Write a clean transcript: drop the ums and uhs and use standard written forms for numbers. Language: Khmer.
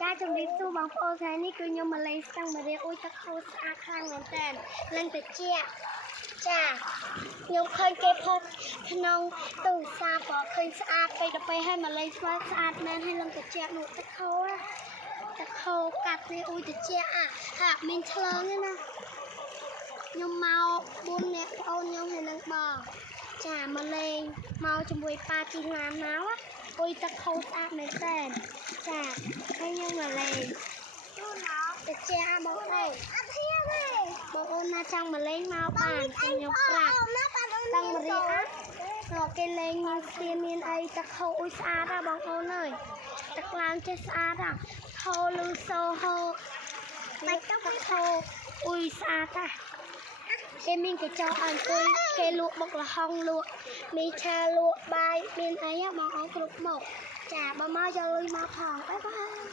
ចាជំរាបសួរបងប្អូនថ្ងៃនេះគឺខ្ញុំមកលេងស្ទឹងមករៀបអ៊ុយទឹកហូរស្អាតខ្លាំងមែនតើឡើងតិចចាខ្ញុំឃើញគេផុសក្នុងទូរស័ព្ទក៏ឃើញស្អាតពេកដល់ពេលឲ្យមកលេងស្វាស្អាតមែនហើយឡើងតិចនោះទឹកហូរកាត់នេះអ៊ុយតិចហាក់មានឆ្លើងទេណាខ្ញុំមក4នាក់ប្អូនខ្ញុំហើយនឹងបងចាមកលេងមកជាមួយប៉ាជីឡានមកអ៊ុយទឹកហូរស្អាតមែនតើចាហើយខ្ញុំមកលេងតិចបងអើយអត់ហ៊ានទេបងអូនណាចង់មកលេងមកបានខ្ញុំប្រាប់តាំងមករៀបក៏គេលេងមានស្ពានមានអីទឹកហូរអ៊ុយស្អាតហ่ะបងអូនអើយទឹកឡើងចេះស្អាតហ่ะហូរលឺសូហូរបាច់ទឹកហូរអ៊ុយស្អាតហ่ะគេមានកញ្ចក់អង្គុយគេលក់បុកល្ហុងលក់មីឆាលក់បាយមានអីបងអូនគ្រប់មុខចាបើមកយកលុយមកផងបាយបាយ